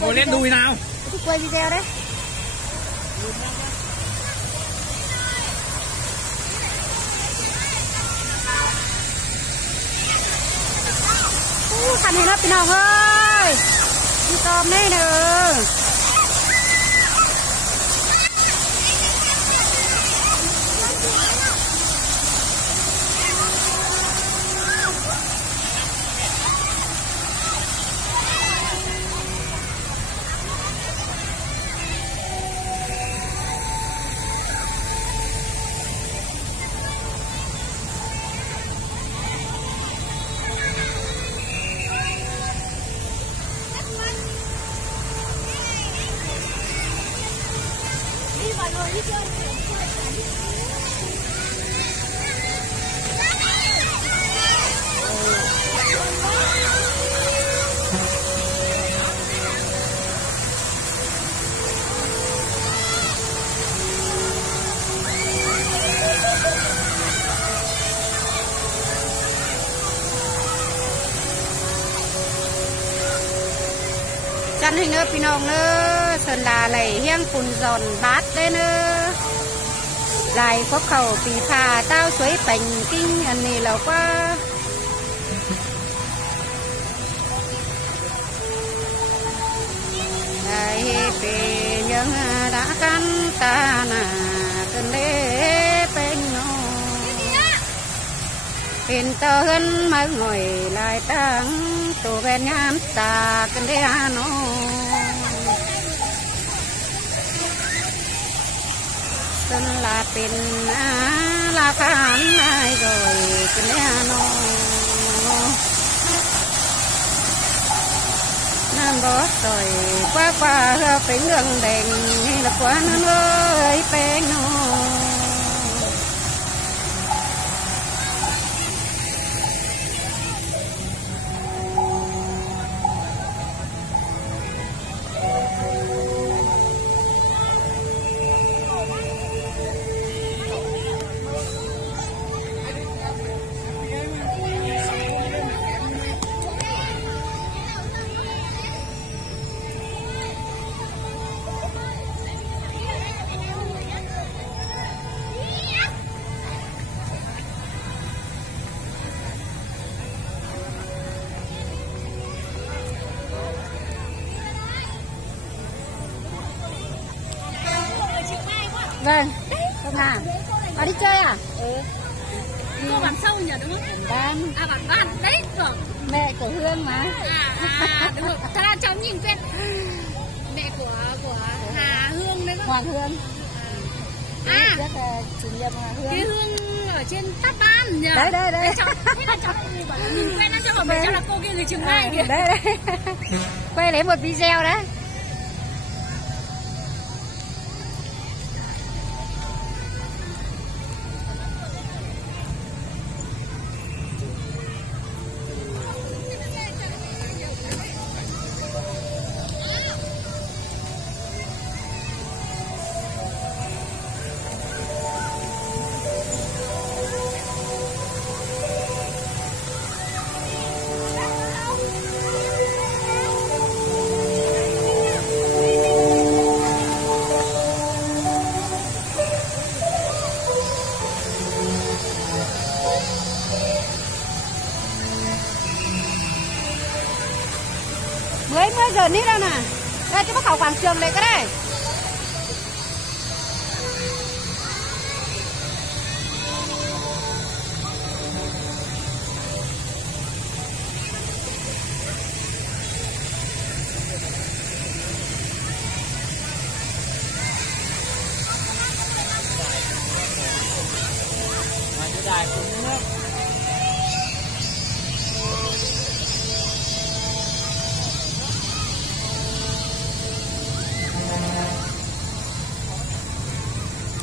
Ngồi lên đùi nào. Tôi quay video đấy. Thằng này nó bên nào ơi. Đi tôm đây nữa. Chăn hình ơ pin ông ơ sơn đà lầy hiang phun giòn bát đấy nữa lại phốc khẩu pì phà tao suối bành kinh anh này là quá đại về những đã căn ta nà cơn lễ bên nó bên tơ hơn mới ngồi lại tăng tổ bên nhám ta cơn lễ nó tên là pin là khám ai rồi cơn lễ nó nam đó rồi qua phải ngừng đèn là quá nó ơi bên nó vâng, không à? Bà đi chơi à? Ừ. Cô bản sâu nhỉ đúng không? Ban. À bản ban đấy tưởng. Mẹ của Hương mà. Đúng rồi. Thật ra cháu nhìn quen. Mẹ của Hà Hương đấy. Hoàng Hương. Rất là chủ nhiệm Hà Hương. Cái Hương ở trên Tát Ban nhỉ? Đấy. Thế là cháu bảo là nhìn quen lắm, cháu bảo mẹ cháu là cô kia người Trường Mai kìa. Đấy. Quay lấy một video đấy. Mới giờ nít đâu nè. Đây cái bắc khẩu quảng trường này cái đây. Đài cũng nước.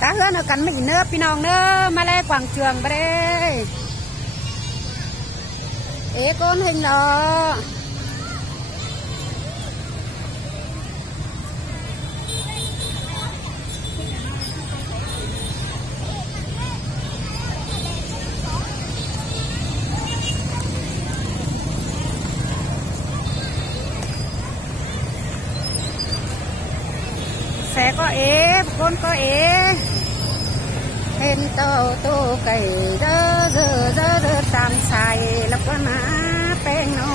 Cá hứa nó cắn mình nữa, pinong nữa, mà lê quảng trường bà đây. Ê con hình đó. ế con có ế thêm tàu tô cày dơ dơ dơ dơ tam xài là con á bên nó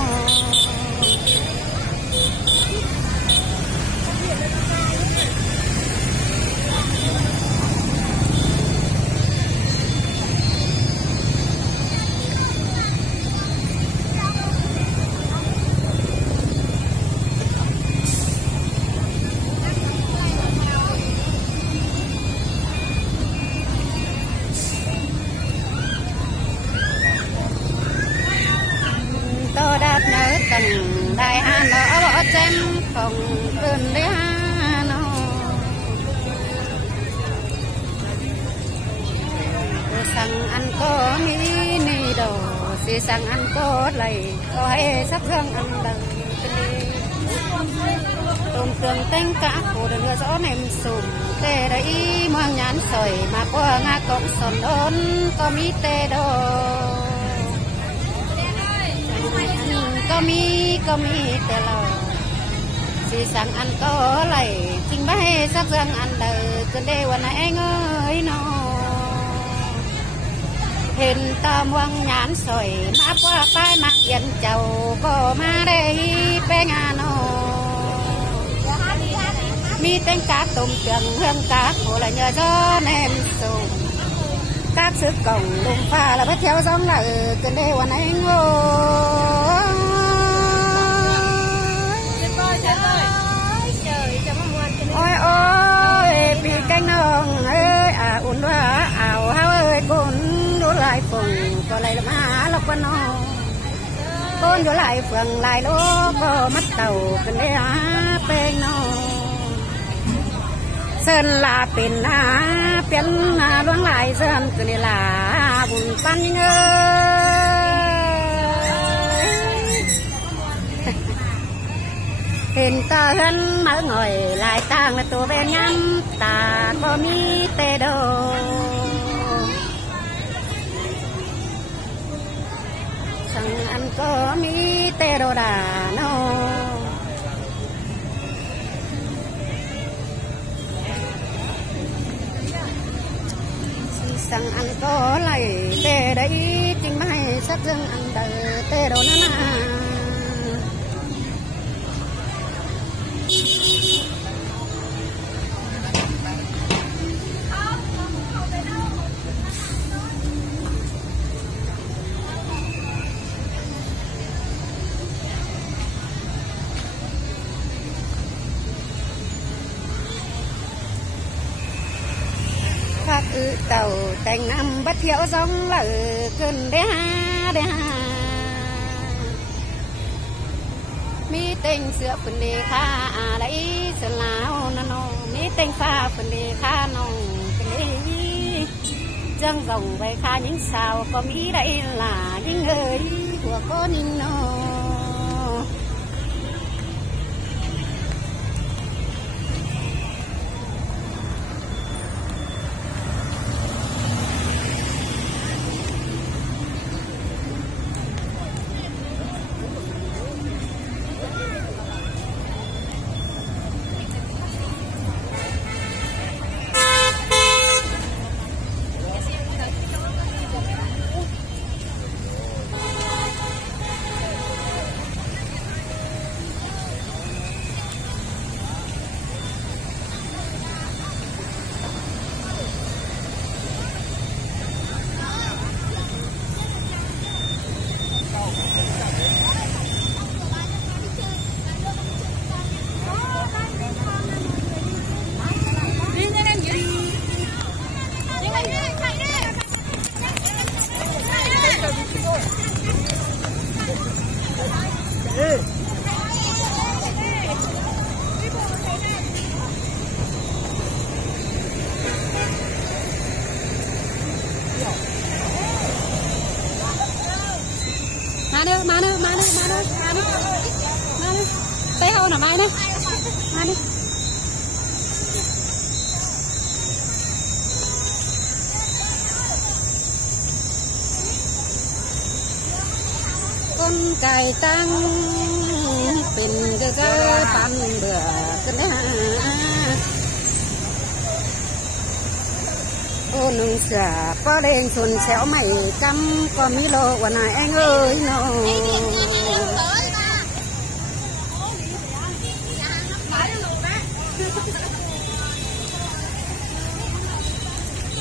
tầng đại hà nó bỏ chém không cơn đấy hà nó sang ăn có mi nì đồ si sang ăn có lầy có hay sắp hương ăn đằng tôm tường tên cá cổ đừng ngờ rõ mềm sùm tê đấy mang nhán sỏi mà qua ngã cộng sòn ôn có mi tê đồ có mi tê lò si sang ăn có lầy chính bay sắp hương ăn đời cơn đêวันanh ơi nóเห็นตามวังหยานสอยมาว่าป้ายมักเย็นเจ้าก็มาได้ไปงานโอมีเต้นกาตุ่มเตืองเฮืองกาโคละเนื้อจ้อแน่นสูงกาซึกกล่องลุงฟ้าแล้วไปเที่ยวซ้อมละกันได้วันไหนโง่โอ้ยโอ้ยปีแกงน้องเอ้ยอุ่นว่าเอาเฮาเอ้ยกุนลายฝงก็ลายละมาลกวันนอต้นอยู่ลายเฟืองลายโลก็มัดเต่ากันได้หาเป็นนอเส้นลาเป็นหาเป็นหาล้วนลายเส้นกันได้ลาบุญปันเงยเห็นตาเห็นมาหน่อยลายต่างและตัวเป็นย้ำตาก็มีเตโดสั่งอันก็มีเตโรดาโนสั่งอันก็ไหลเตได้จริงไม่สักเรื่องอันเดอเตโรนานาเต่าแต่งนำบัดเที่ยวสองละขึ้นได้ฮามีเต็งเสือฝุ่นเดค่าอะไรเสือลาวนั่นน้องมีเต็งฟ้าฝุ่นเดค่าน้องเป็นเอ้จังส่งไปค่ายิ่งสาวก็มีได้หล่ายิ่งเอ้ยหัวก็นิ่งน้องมาเนอะไปเอาหน่อไม้นะมาดิคนไก่ตั้งเป็นเกลือปันเบื่อกันนะ nung xả có lên xuân xéo mày cắm có mi lô của này anh ơi nó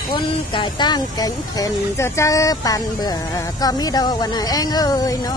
con cải tăng cánh thèn giờ chơi bàn bữa có mi đâu của này anh ơi nó